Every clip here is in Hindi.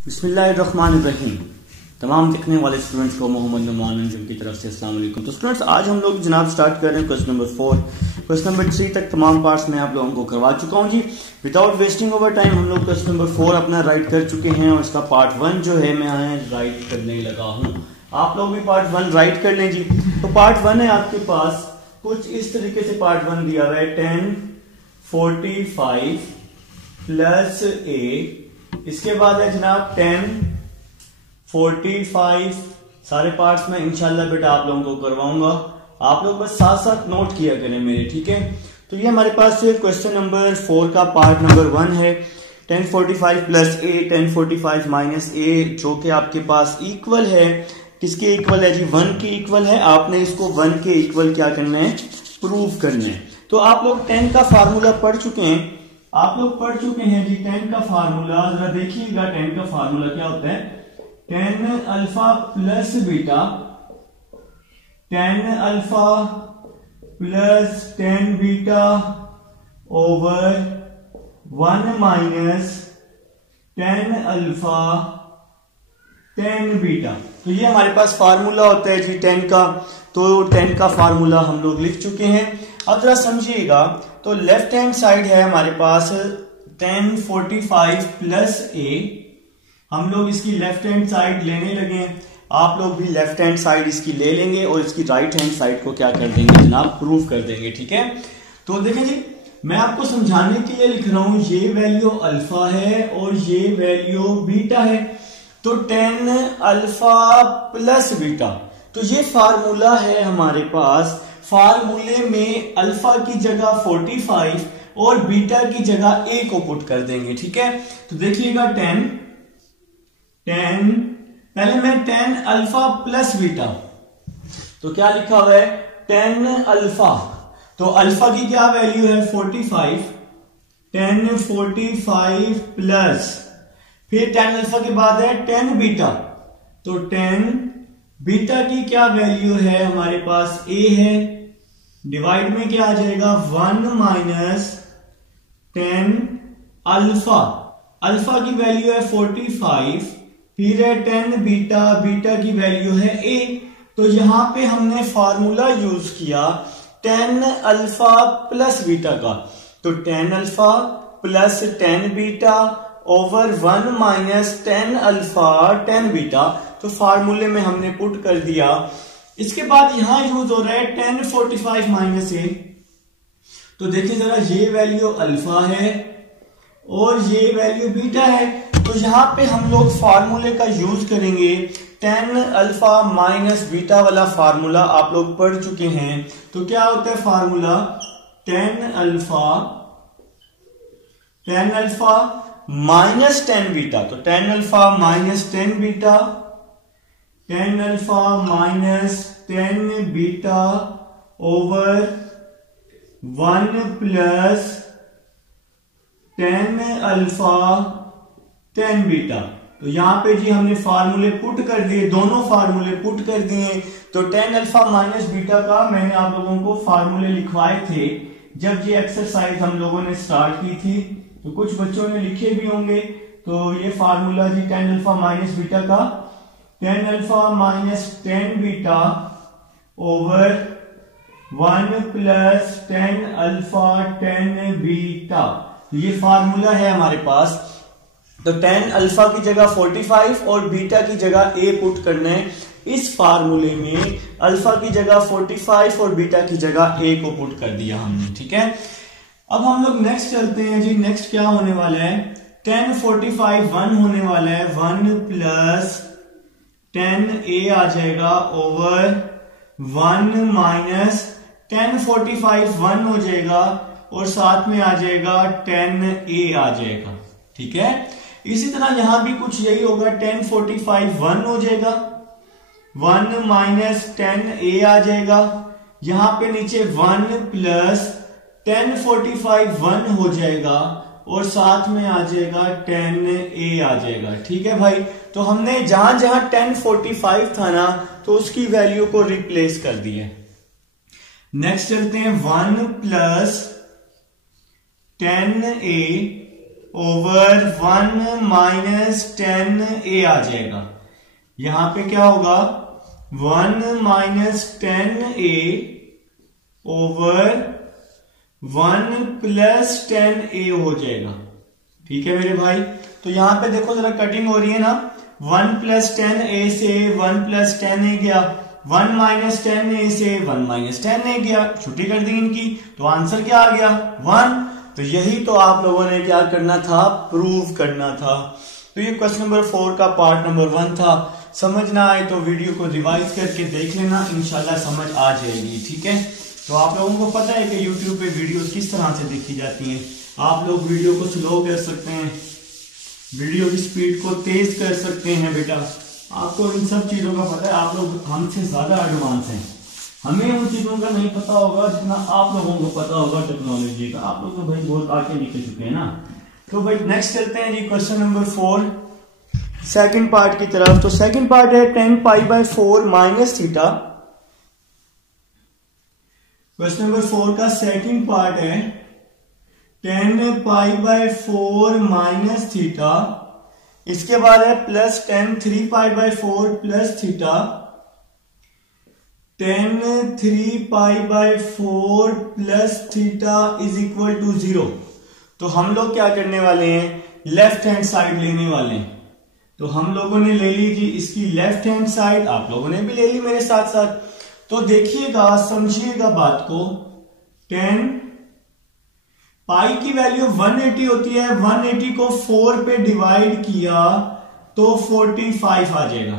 बिस्मिल्लाहिर्रहमानिर्रहीम। तमाम देखने वाले स्टूडेंट्स को मोहम्मद नुमान अंजुम की तरफ से अस्सलाम वालेकुम। तो स्टूडेंट्स, आज हम लोग जनाब स्टार्ट कर रहे हैं क्वेश्चन नंबर 4। क्वेश्चन नंबर 3 तक तमाम पार्ट्स मैं आप लोगों को करवा चुका हूं जी। विदाउट वेस्टिंग ओवर टाइम हम लोग क्वेश्चन नंबर 4 अपना राइट कर चुके हैं और इसका पार्ट 1 जो है मैं राइट करने लगा हूँ। आप लोग भी पार्ट 1 राइट कर लें जी। तो पार्ट 1 है आपके पास कुछ इस तरीके से पार्ट 1 दिया हुआ है 1045 प्लस a, इसके बाद है जनाब 1045। सारे पार्ट्स में इंशाल्लाह बेटा आप लोगों को करवाऊंगा, आप लोग बस साथ साथ नोट किया करें मेरे, ठीक है। तो ये हमारे पास क्वेश्चन नंबर 4 का पार्ट नंबर 1 है। 1045 प्लस a 1045 माइनस a जो कि आपके पास इक्वल है, किसके इक्वल है जी? 1 के इक्वल है। आपने इसको 1 के इक्वल क्या करना है? प्रूव करना है। तो आप लोग 10 का फार्मूला पढ़ चुके हैं, आप लोग पढ़ चुके हैं जी 10 का फार्मूला। जरा देखिएगा 10 का फार्मूला क्या होता है। 10 alpha plus beta, 10 alpha plus 10 beta over 1 minus 10 alpha 10 beta. तो ये हमारे पास फार्मूला होता है जी 10 का। तो 10 का फार्मूला हम लोग लिख चुके हैं। अब जरा समझिएगा, तो लेफ्ट हैंड साइड है हमारे पास 1045 प्लस a। हम लोग इसकी लेफ्ट हैंड साइड लेने लगे, आप लोग भी लेफ्ट हैंड साइड इसकी ले लेंगे और इसकी राइट हैंड साइड को क्या कर देंगे जनाब? प्रूव कर देंगे, ठीक है। तो देखें जी, मैं आपको समझाने के लिए लिख रहा हूं, ये वैल्यू अल्फा है और ये वैल्यू बीटा है। तो 10 अल्फा प्लस बीटा, तो ये फार्मूला है हमारे पास। फार्मूले में अल्फा की जगह 45 और बीटा की जगह a को पुट कर देंगे, ठीक है। तो देखिएगा 10 पहले मैं 10 अल्फा प्लस बीटा, तो क्या लिखा हुआ है? 10 अल्फा, तो अल्फा की क्या वैल्यू है? 45। 1045 प्लस, फिर 10 अल्फा के बाद है 10 बीटा, तो 10 बीटा की क्या वैल्यू है हमारे पास? a है। डिवाइड में क्या आ जाएगा? 1 माइनस 10 अल्फा, अल्फा की वैल्यू है 45, फिर है 10 बीटा, बीटा की वैल्यू है a। तो यहां पे हमने फार्मूला यूज किया 10 अल्फा प्लस बीटा का। तो 10 alpha plus 10 beta over 1 minus 10 alpha 10 beta. तो फार्मूले में हमने पुट कर दिया। इसके बाद यहां यूज हो रहा है 1045 माइनस a। तो देखिए जरा, ये वैल्यू अल्फा है और ये वैल्यू बीटा है। तो यहां पे हम लोग फार्मूले का यूज करेंगे 10 अल्फा माइनस बीटा वाला फार्मूला आप लोग पढ़ चुके हैं। तो क्या होता है फार्मूला? 10 अल्फा माइनस 10 बीटा, तो 10 alpha minus 10 beta, 10 alpha minus 10 beta over 1 plus 10 alpha 10 beta. तो यहां पे जी हमने फार्मूले पुट कर दिए, दोनों फार्मूले पुट कर दिए। तो 10 अल्फा माइनस बीटा का मैंने आप लोगों को फार्मूले लिखवाए थे जब ये एक्सरसाइज हम लोगों ने स्टार्ट की थी। तो कुछ बच्चों ने लिखे भी होंगे। तो ये फार्मूला जी 10 अल्फा माइनस बीटा का, 10 alpha minus 10 beta over 1 plus 10 alpha 10 beta. ये फार्मूला है हमारे पास। तो 10 अल्फा की जगह 45 और बीटा की जगह a पुट करना है। इस फार्मूले में अल्फा की जगह 45 और बीटा की जगह a को पुट कर दिया हमने, ठीक है। अब हम लोग नेक्स्ट चलते हैं जी। नेक्स्ट क्या होने वाला है? 1045 1 होने वाला है, 1 प्लस 10a आ जाएगा ओवर 1 माइनस 1045 1 हो जाएगा और साथ में आ जाएगा 10a आ जाएगा, ठीक है। इसी तरह यहां भी कुछ यही होगा। 1045 1 हो जाएगा, 1 माइनस 10a आ जाएगा। यहां पे नीचे 1 प्लस 1045 1 हो जाएगा और साथ में आ जाएगा 10a आ जाएगा, ठीक है भाई। तो हमने जहां जहां 1045 था ना, तो उसकी वैल्यू को रिप्लेस कर दिया। नेक्स्ट चलते हैं 1 plus 10a over 1 minus 10a आ जाएगा। यहां पे क्या होगा 1 minus 10a over 1 plus 10a हो जाएगा। ठीक है मेरे भाई, तो यहां पे देखो जरा कटिंग हो रही है ना, 1 प्लस 10a से 1 प्लस 10a गया, 1 माइनस 10a से 1 माइनस 10a गया, छुट्टी कर दी इनकी, तो आंसर क्या आ गया 1। तो यही तो आप लोगों ने क्या करना था, प्रूव करना था। तो ये क्वेश्चन नंबर 4 का पार्ट नंबर 1 था। समझ ना आए तो वीडियो को रिवाइज करके देख लेना, इंशाल्लाह समझ आ जाएगी। ठीक है, तो आप लोगों को पता है कि यूट्यूब पे वीडियोस किस तरह से देखी जाती हैं। आप लोग वीडियो को स्लो कर सकते हैं, वीडियो की स्पीड को तेज कर सकते हैं। बेटा आपको इन सब चीजों का पता है, आप लोग हमसे ज्यादा एडवांस हैं। हमें उन चीजों का नहीं पता होगा जितना आप लोगों को पता होगा टेक्नोलॉजी का। आप लोग तो भाई बहुत आगे निकल चुके हैं ना। तो भाई नेक्स्ट चलते हैं जी क्वेश्चन नंबर 4 सेकंड पार्ट की तरफ। तो सेकंड पार्ट है 10 पाई by 4 minus theta. Question number 4 का सेकंड पार्ट है 10 पाई बाय 4 माइनस थीटा। इसके बाद है plus 10 3 pi by 4 plus theta, 10 3 pi by 4 plus theta is equal to 0। तो हम लोग क्या करने वाले हैं, लेफ्ट हैंड साइड लेने वाले हैं। तो हम लोगों ने ले ली जी इसकी लेफ्ट हैंड साइड, आप लोगों ने भी ले ली मेरे साथ साथ। तो देखिएगा, समझिएगा बात को, 10 पाई की वैल्यू 180 होती है, 180 को 4 पे डिवाइड किया तो 45 आ जाएगा।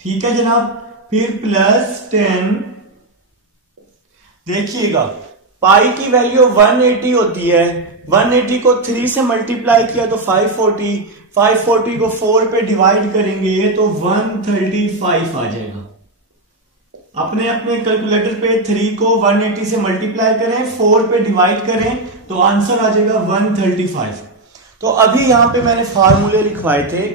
ठीक है जनाब, फिर प्लस 10, देखिएगा पाई की वैल्यू 180 होती है, 180 को 3 से मल्टीप्लाई किया तो 540, 540 को 4 पे डिवाइड करेंगे तो 135 आ जाएगा। अपने अपने कैलकुलेटर पे 3 को 180 से मल्टीप्लाई करें, 4 पे डिवाइड करें तो आंसर आ जाएगा 135। तो अभी यहां पे मैंने फार्मूले लिखवाए थे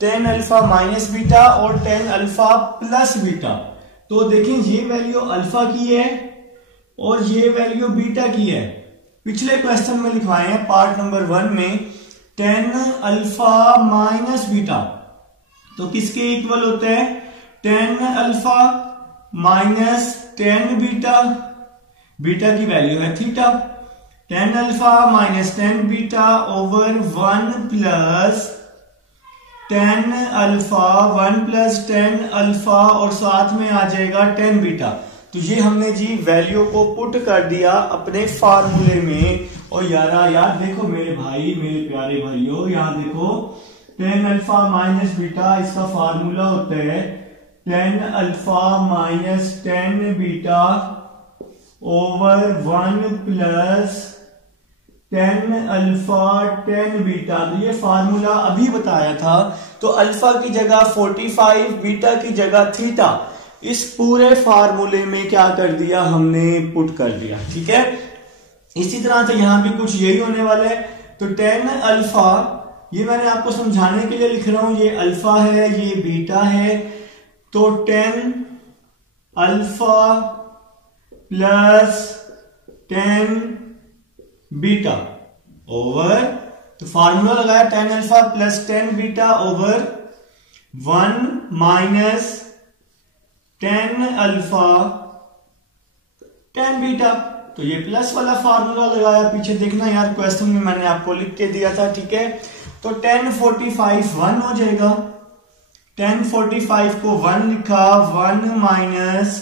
10 अल्फा माइनस बीटा और 10 अल्फा प्लस बीटा। तो देखें ये वैल्यू अल्फा की है और ये वैल्यू बीटा की है। पिछले क्वेश्चन में लिखवाए हैं पार्ट नंबर 1 में 10 अल्फा माइनस बीटा, तो किसके इक्वल होते हैं 10 अल्फा माइनस 10 बीटा, बीटा की वैल्यू है theta, 10 alpha minus 10 beta over 1 plus 10 alpha, 1 plus 10 alpha और साथ में आ जाएगा 10 बीटा। तो ये हमने जी वैल्यू को पुट कर दिया अपने फार्मूले में। और यार देखो मेरे भाई, मेरे प्यारे भाइयों, यहां देखो 10 अल्फा माइनस बीटा, इसका फार्मूला होता है 10 alpha minus 10 beta over 1 plus 10 alpha 10 beta. तो ये फार्मूला अभी बताया था। तो अल्फा की जगह 45, बीटा की जगह थीटा, इस पूरे फार्मूले में क्या कर दिया हमने, पुट कर दिया। ठीक है, इसी तरह से यहां भी कुछ यही होने वाला है। तो 10 अल्फा, ये मैंने आपको समझाने के लिए लिख रहा हूं, ये अल्फा है ये बीटा है। तो 10 अल्फा प्लस 10 बीटा ओवर, तो फार्मूला लगाया 10 alpha plus 10 beta over 1 minus 10 alpha 10 beta. तो ये प्लस वाला फार्मूला लगाया, पीछे देखना यार क्वेश्चन में मैंने आपको लिख के दिया था। ठीक है, तो 1045 1 हो जाएगा, 1045 को 1 लिखा, 1 माइनस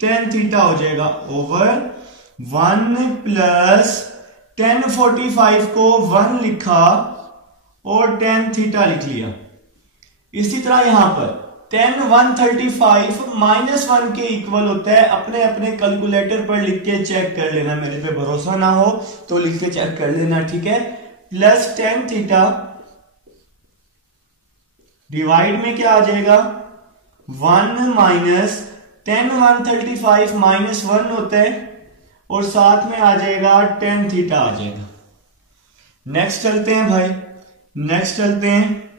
10 थीटा हो जाएगा ओवर 1 प्लस 1045 को 1 लिखा और 10 थीटा लिख लिया। इसी तरह यहां पर 10 135 माइनस 1 के इक्वल होता है। अपने अपने कैलकुलेटर पर लिख के चेक कर लेना, मेरे पे भरोसा ना हो तो लिख के चेक कर लेना। ठीक है, प्लस 10 थीटा डिवाइड में क्या आ जाएगा 1 माइनस 10 135 माइनस 1 होता है और साथ में आ जाएगा 10 थीटा आ जाएगा। नेक्स्ट चलते हैं भाई, नेक्स्ट चलते हैं,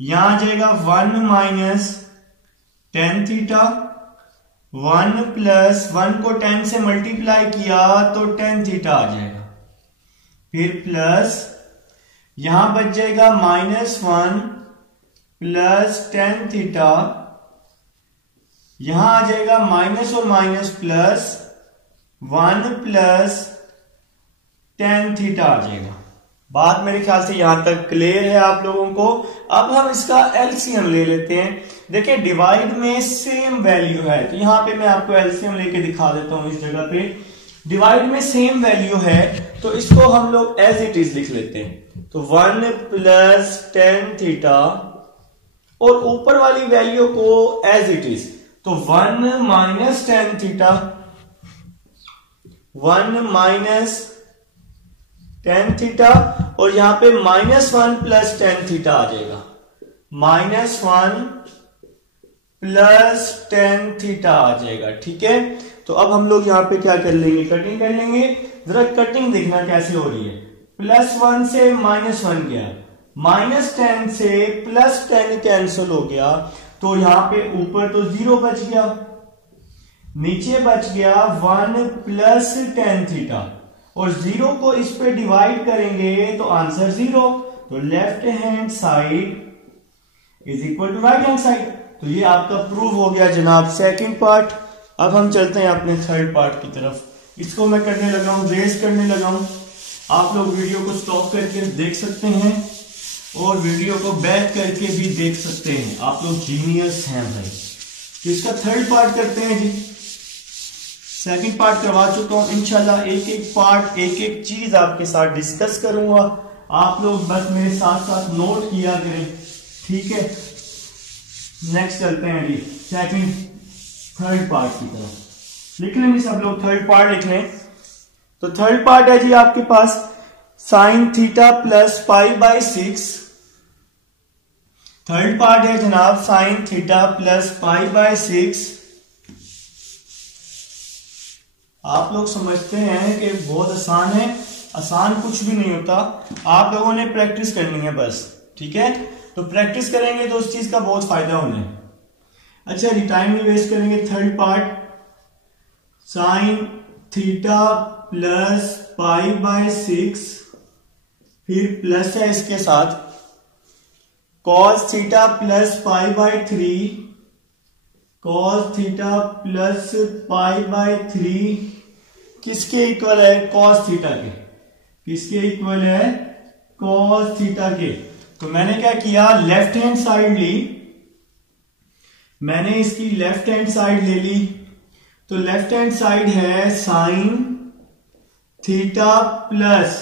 यहां आ जाएगा 1 माइनस 10 थीटा, 1 प्लस 1 को 10 से मल्टीप्लाई किया तो 10 थीटा आ जाएगा, फिर प्लस यहां बच जाएगा -1 प्लस टेन थीटा, यहां आ जाएगा माइनस और minus plus 1 plus tan theta आ जाएगा। बात मेरे ख्याल से यहां तक क्लियर है आप लोगों को। अब हम इसका एलसीएम ले लेते हैं। देखिए डिवाइड में सेम वैल्यू है, तो यहां पे मैं आपको एलसीएम लेके दिखा देता हूं। इस जगह पे डिवाइड में सेम वैल्यू है, तो इसको हम लोग एज इट इज लिख लेते हैं। तो 1 प्लस टेन थीटा, और ऊपर वाली वैल्यू को एज इट इज, तो 1 minus tan theta, 1 minus tan theta, और यहां पे -1 प्लस टेन थीटा आ जाएगा। -1 प्लस टेन थीटा आ जाएगा। ठीक है, तो अब हम लोग यहां पे क्या कर लेंगे, कटिंग कर लेंगे। जरा कटिंग देखना कैसे हो रही है। +1 से -1 गया, -10 से +10 कैंसिल हो गया, तो यहां पे ऊपर तो 0 बच गया, नीचे बच गया 1 प्लस टेन थीटा, और 0 को इस पे डिवाइड करेंगे तो आंसर 0। तो left hand side is equal to right hand side. तो ये आपका प्रूव हो गया जनाब सेकंड पार्ट। अब हम चलते हैं अपने थर्ड पार्ट की तरफ। इसको मैं करने लगा हूं, रेस करने लगा हूं। आप लोग वीडियो को स्टॉप करके देख सकते हैं और वीडियो को बैक करके भी देख सकते हैं। आप लोग जीनियस हैं भाई। तो इसका थर्ड पार्ट करते हैं जी। सेकंड पार्ट करवा चुका हूं, इंशाल्लाह एक एक पार्ट, एक एक चीज आपके साथ डिस्कस करूंगा। आप लोग बस मेरे साथ साथ नोट किया करें, ठीक है। नेक्स्ट चलते हैं जी सेकंड थर्ड पार्ट की तरफ। लिख लेंगे सब लोग, थर्ड पार्ट लिख लें। तो थर्ड पार्ट है जी आपके पास sine theta plus π/6। Third part है जनाब साइन थीटा प्लस π/6। आप लोग समझते हैं कि बहुत आसान है, आसान कुछ भी नहीं होता। आप लोगों ने प्रैक्टिस करनी है बस, ठीक है। तो प्रैक्टिस करेंगे तो उस चीज का बहुत फायदा होना है। अच्छा जी, टाइम नहीं वेस्ट करेंगे। Third part sine theta plus π/6, फिर प्लस है इसके साथ cos theta plus π/3, cos theta plus π/3 किसके इक्वल है, कॉस थीटा के। किसके इक्वल है, कॉस थीटा के। तो मैंने क्या किया, लेफ्ट हैंड साइड ली, मैंने इसकी लेफ्ट हैंड साइड ले ली। तो लेफ्ट हैंड साइड है साइन थीटा प्लस,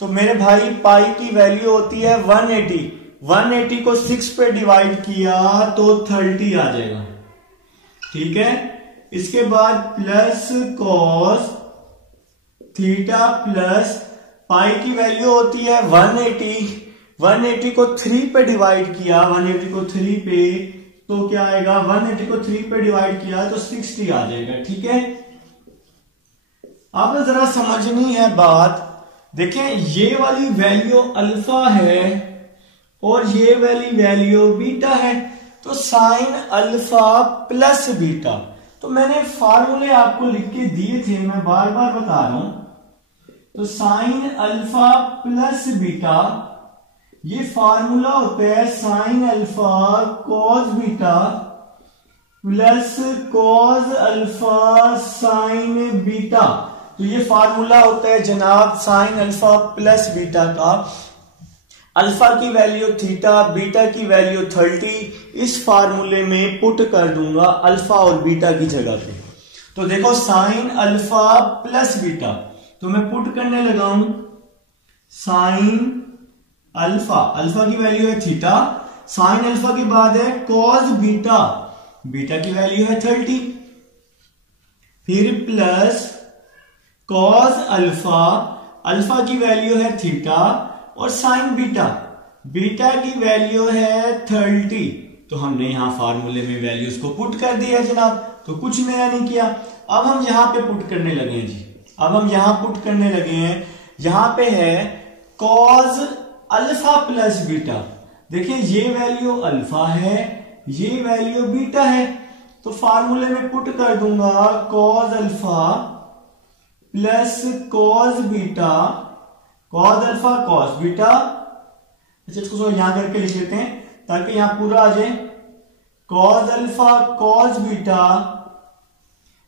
तो मेरे भाई पाई की वैल्यू होती है 180। 180 को 6 पे डिवाइड किया तो 30 आ जाएगा, ठीक है। इसके बाद plus cos theta plus pi की वैल्यू होती है 180। 180 को 3 पे डिवाइड किया, 180 को 3 पे, तो क्या आएगा, 180 को 3 पे डिवाइड किया तो 60 आ जाएगा, ठीक है। अब जरा समझनी है बात। देखें ये वाली वैल्यू अल्फा है और ये वाली वैल्यू बीटा है, तो साइन अल्फा प्लस बीटा। तो मैंने फार्मूले आपको लिख के दिए थे, मैं बार बार बता रहा हूं। तो साइन अल्फा प्लस बीटा, ये फार्मूला होता है sine alpha cos beta plus cos alpha sine beta. तो ये फार्मूला होता है जनाब साइन अल्फा प्लस बीटा का। अल्फा की वैल्यू थीटा, बीटा की वैल्यू 30 इस फार्मूले में पुट कर दूंगा अल्फा और बीटा की जगह पे। तो देखो साइन अल्फा प्लस बीटा, तो मैं पुट करने लगा हूं साइन अल्फा, अल्फा की वैल्यू है थीटा, साइन अल्फा के बाद है कॉस बीटा, बीटा की वैल्यू है 30, फिर प्लस कॉस अल्फा, अल्फा की वैल्यू है थीटा, और साइन बीटा, बीटा की वैल्यू है 30। तो हमने यहां फार्मूले में वैल्यूज को पुट कर दिया जनाब, तो कुछ नया नहीं किया। अब हम यहां पे पुट करने लगे हैं जी, अब हम यहां पुट करने लगे हैं। यहां पे है कॉस अल्फा प्लस बीटा। देखिए ये वैल्यू अल्फा है, ये वैल्यू बीटा है, तो फार्मूले में पुट कर दूंगा cos alpha plus cos beta, cos alpha cos beta अच्छा इसको यहां करके लिख लेते हैं ताकि यहां पूरा आ जाए। Cos alpha cos beta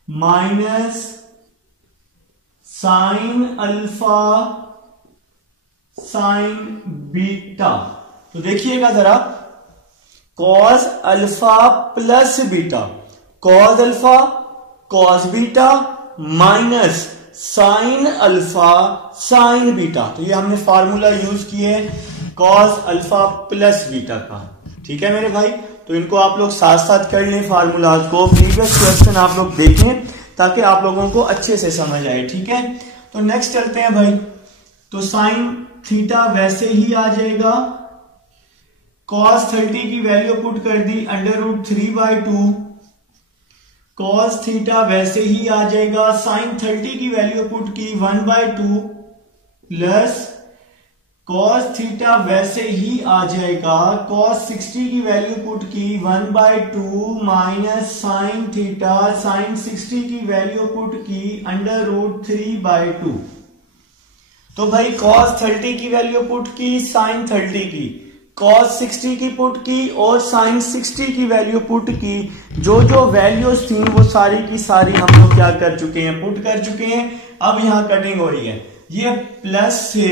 minus sine alpha sine beta. तो देखिएगा जरा, cos alpha plus beta, cos alpha cos beta minus sine alpha sine beta. तो ये हमने फार्मूला यूज किए कॉस अल्फा प्लस बीटा का। ठीक है मेरे भाई, तो इनको आप लोग साथ साथ कर लें फार्मूला को। प्रीवियस क्वेश्चन आप लोग देखें ताकि आप लोगों को अच्छे से समझ आए। ठीक है, तो नेक्स्ट चलते हैं भाई। तो साइन थीटा वैसे ही आ जाएगा, cos 30 की वैल्यू पुट कर दी √3/2, cos थीटा वैसे ही आ जाएगा, sin 30 की वैल्यू पुट की 1/2 प्लस cos थीटा वैसे ही आ जाएगा, cos 60 की वैल्यू पुट की 1/2 माइनस sin थीटा, sin 60 की वैल्यू पुट की √3/2। तो भाई cos 30 की वैल्यू पुट की, sin 30 की, cos 60 की पुट की और sin 60 की वैल्यू पुट की। जो जो वैल्यूज थी वो सारी की सारी हम लोग क्या कर चुके हैं, पुट कर चुके हैं। अब यहां कटिंग हो रही है, ये प्लस से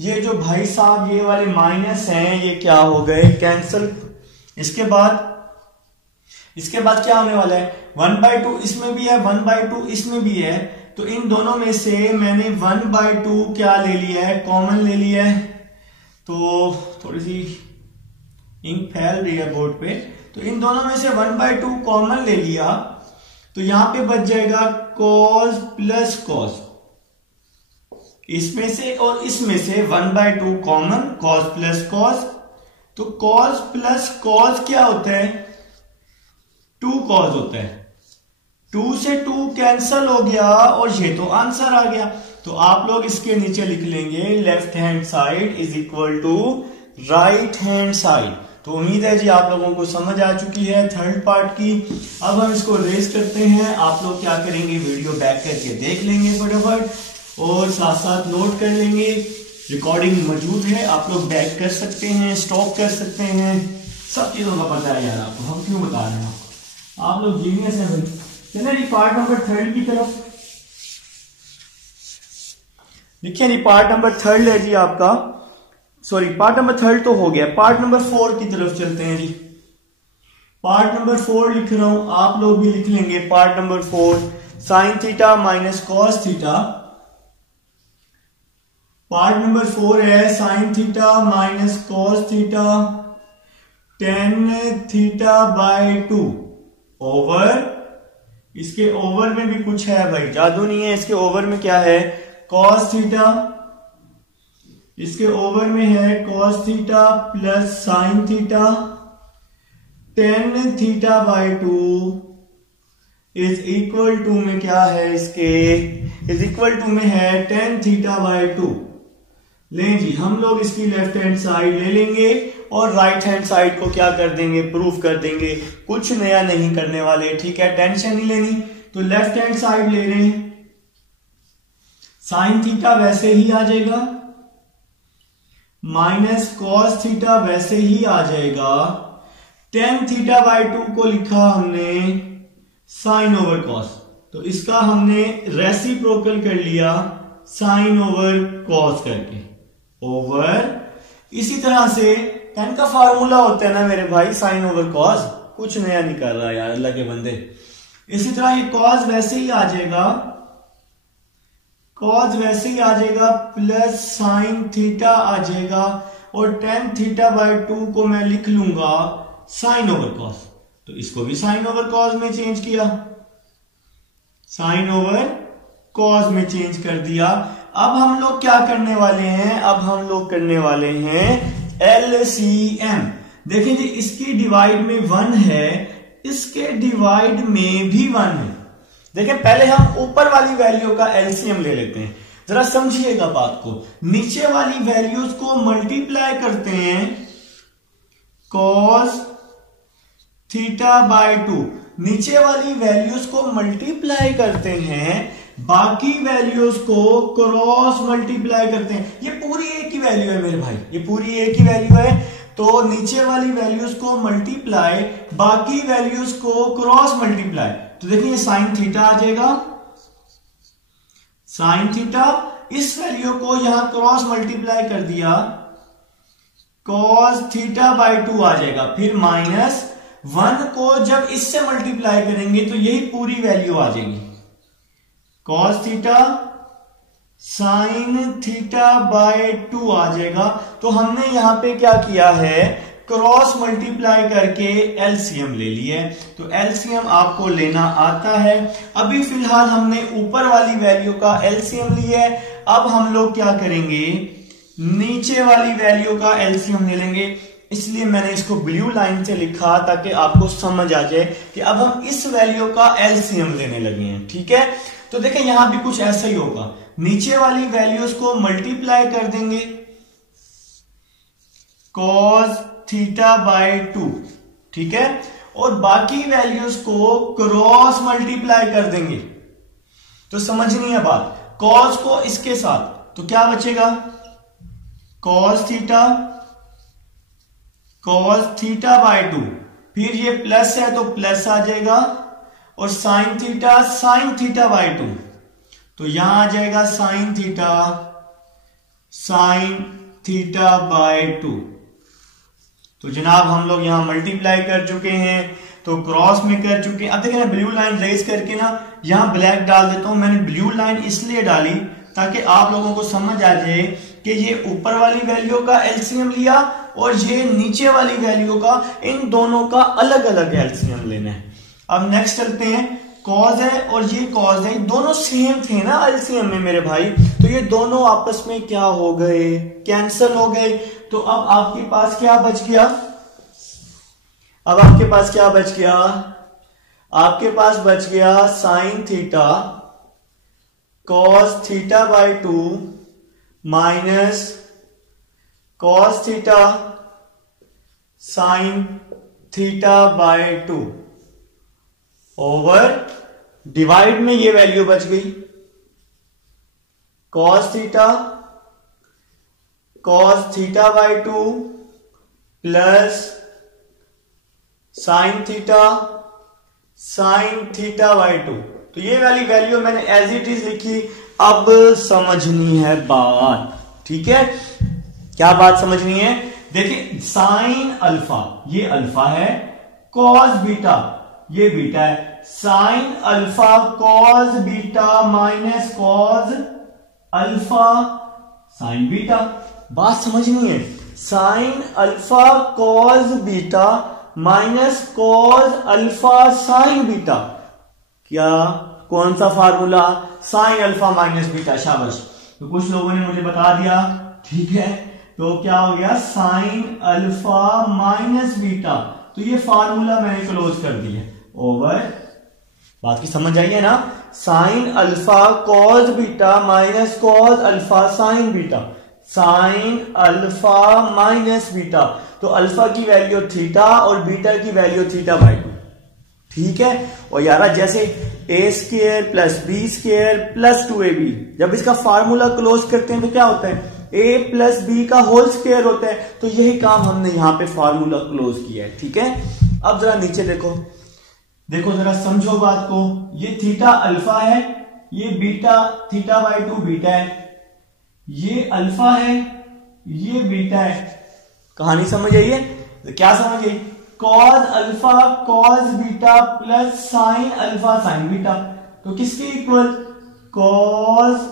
ये जो भाई साहब ये वाले माइनस हैं ये क्या हो गए, कैंसिल। इसके बाद क्या होने वाला है, 1/2 इसमें भी है, 1/2 इसमें भी है। तो इन दोनों में से मैंने 1/2 क्या ले लिया है, कॉमन ले लिया है। तो थोड़ी सी इंक फैल रही है बोर्ड पे, तो इन दोनों में से 1/2 कॉमन ले लिया। तो यहां पे बच जाएगा cos प्लस cos, इसमें से और इसमें से 1/2 कॉमन, cos प्लस cos। तो cos प्लस cos क्या होता है, 2 cos होता है। 2 से 2 कैंसल हो गया और ये तो आंसर आ गया। तो आप लोग इसके नीचे लिख लेंगे left hand side is equal to right hand side. तो उम्मीद है जी आप लोगों को समझ आ चुकी है थर्ड पार्ट की। अब हम इसको रेस करते हैं। आप लोग क्या करेंगे, वीडियो बैक करके देख लेंगे फटाफट और साथ साथ नोट कर लेंगे। रिकॉर्डिंग मौजूद है, आप लोग बैक कर सकते हैं, स्टॉप कर सकते हैं, सब चीजों का पता है यार आपको, हम क्यों बता रहे हैं आपको, आप लोग जीनियस हैं भाई। चलिए जी पार्ट नंबर 3 की तरफ देखिए जी। पार्ट नंबर 3 है जी आपका, सॉरी पार्ट नंबर 3 तो हो गया, पार्ट नंबर 4 की तरफ चलते हैं जी। पार्ट नंबर 4 लिख रहा हूं, आप लोग भी लिख लेंगे। Part number 4 sine theta minus cos theta. Part number 4 है sine theta minus cos theta tan θ/2 over, इसके ओवर में भी कुछ है भाई, जादू नहीं है। इसके ओवर में क्या है, cos थीटा, इसके ओवर में है cos theta plus sine theta tan θ/2 is equal to में क्या है, इसके इज इक्वल टू में है tan θ/2। लें जी, हम लोग इसकी लेफ्ट हैंड साइड ले लेंगे और राइट हैंड साइड को क्या कर देंगे, प्रूफ कर देंगे। कुछ नया नहीं करने वाले, ठीक है, टेंशन नहीं लेनी। तो लेफ्ट हैंड साइड ले रहे हैं, साइन थीटा वैसे ही आ जाएगा माइनस कॉस थीटा वैसे ही आ जाएगा। tan θ/2 को लिखा हमने साइन ओवर कॉस, तो इसका हमने रेसिप्रोकल कर लिया साइन ओवर कॉस करके ओवर। इसी तरह से tan का फार्मूला होता है ना मेरे भाई, साइन ओवर कॉस, कुछ नया नहीं कर रहा यार अल्लाह के बंदे। इसी तरह ये कॉस वैसे ही आ जाएगा, कॉस वैसे ही आ जाएगा प्लस साइन थीटा आ जाएगा और tan θ/2 को मैं लिख लूंगा साइन ओवर कॉस। तो इसको भी साइन ओवर कॉस में चेंज किया, साइन ओवर कॉस में चेंज कर दिया। अब हम लोग क्या करने वाले हैं, अब हम लोग करने वाले हैं LCM। देखिए जी, इसकी डिवाइड में 1 है, इसके डिवाइड में भी 1 है। देखिए पहले हम ऊपर वाली वैल्यू का LCM ले लेते हैं, जरा समझिएगा बात को। नीचे वाली वैल्यूज को मल्टीप्लाई करते हैं cos θ/2, नीचे वाली वैल्यूज को मल्टीप्लाई करते हैं बाकी वैल्यूज को क्रॉस मल्टीप्लाई करते हैं। ये पूरी एक ही वैल्यू है मेरे भाई, ये पूरी एक ही वैल्यू है। तो नीचे वाली वैल्यूज को मल्टीप्लाई, बाकी वैल्यूज को क्रॉस मल्टीप्लाई। तो देखिए साइन थीटा आ जाएगा, साइन थीटा, इस वैल्यू को यहां क्रॉस मल्टीप्लाई कर दिया, कॉस थीटा बाई 2 आ जाएगा। फिर -1 को जब इससे मल्टीप्लाई करेंगे तो यही पूरी वैल्यू आ जाएगी, cos theta sine theta by 2 आ जाएगा। तो हमने यहां पे क्या किया है, क्रॉस मल्टीप्लाई करके एलसीएम ले लिए। तो एलसीएम आपको लेना आता है। अभी फिलहाल हमने ऊपर वाली वैल्यू का एलसीएम लिया है, अब हम लोग क्या करेंगे, नीचे वाली वैल्यू का एलसीएम ले लेंगे। इसलिए मैंने इसको ब्लू लाइन से लिखा ताकि आपको समझ आ जाए कि अब हम इस वैल्यू का एलसीएम लेने लगे हैं। ठीक है, तो देखें यहां भी कुछ ऐसा ही होगा, नीचे वाली वैल्यूज को मल्टीप्लाई कर देंगे कॉस थीटा बाय 2, ठीक है, और बाकी वैल्यूज को क्रॉस मल्टीप्लाई कर देंगे। तो समझनी है बात, कॉस को इसके साथ, तो क्या बचेगा, कॉस थीटा बाय 2, फिर ये प्लस है तो प्लस आ जाएगा, और साइन थीटा बाय 2, तो यहां आ जाएगा साइन थीटा बाय 2। तो जनाब हम लोग यहां मल्टीप्लाई कर चुके हैं, तो क्रॉस में कर चुके हैं। अब देखिए ब्लू लाइन रेज करके ना यहां ब्लैक डाल देता हूं। मैंने ब्लू लाइन इसलिए डाली ताकि आप लोगों को समझ आ जाए कि ये ऊपर वाली वैल्यू का एलसीएम लिया और ये नीचे वाली वैल्यू का, इन दोनों का अलग अलग एलसीएम लेना है। अब नेक्स्ट चलते हैं, कॉज है और ये कॉज है, दोनों सेम थे ना एलसीएम में मेरे भाई, तो ये दोनों आपस में क्या हो गए, कैंसिल हो गए। तो अब आपके पास क्या बच गया, आपके पास बच गया sine theta cos theta by 2 minus cos theta sine theta by 2 over divide में ये वैल्यू बच गई, cos theta by 2 plus sine theta by 2। तो ये वाली वैल्यू मैंने एज इट इज लिखी। अब समझनी है बात, ठीक है, क्या बात समझनी है, देखिए साइन अल्फा, ये अल्फा है, कॉस बीटा, ये बीटा है, sine alpha cos beta minus cos alpha sine beta. बात समझनी है, sine alpha cos beta minus cos alpha sine beta, क्या कौन सा formula, sign alpha minus beta, शाबाश। तो कुछ लोगों ने मुझे बता दिया, ठीक है, तो क्या हो गया, साइन अल्फा माइनस बीटा। तो ये फार्मूला मैंने क्लोज कर दिया ओवर, बात की समझ आई है ना, sine alpha cos beta minus cos alpha sine beta, sine alpha minus beta. तो अल्फा की वैल्यू थीटा और बीटा की वैल्यू थीटा बाई 2, ठीक है। और यार जैसे a square plus b square plus 2ab, जब इसका फार्मूला क्लोज करते हैं तो क्या होता है, a प्लस बी का होल स्क्वायर होता है। तो यही काम हमने यहां पे फार्मूला क्लोज किया है, ठीक है। अब जरा नीचे देखो जरा समझो बात को, ये थीटा अल्फा है, ये बीटा थीटा बाई 2 बीटा है, ये अल्फा है, ये बीटा है। कहानी समझ आई है, तो क्या समझ आई, cos alpha cos beta plus sine alpha sine beta, तो किसके equal, cos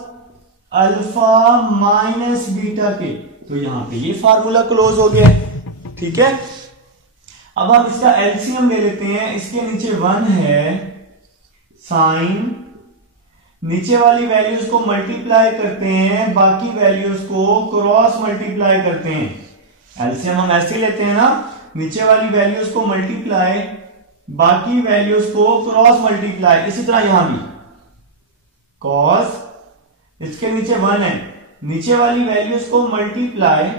alpha minus beta के। तो यहां पे ये फार्मूला क्लोज हो गया, ठीक है। अब हम इसका एलसीएम ले लेते हैं, इसके नीचे 1 है, साइन, नीचे वाली वैल्यूज को मल्टीप्लाई करते हैं, बाकी वैल्यूज को क्रॉस मल्टीप्लाई करते हैं। एलसीएम हम ऐसे लेते हैं ना, नीचे वाली वैल्यूज को मल्टीप्लाई, बाकी वैल्यूज को क्रॉस मल्टीप्लाई। इसी तरह यहां भी कॉस, इसके नीचे 1 है, नीचे वाली वैल्यूज को मल्टीप्लाई,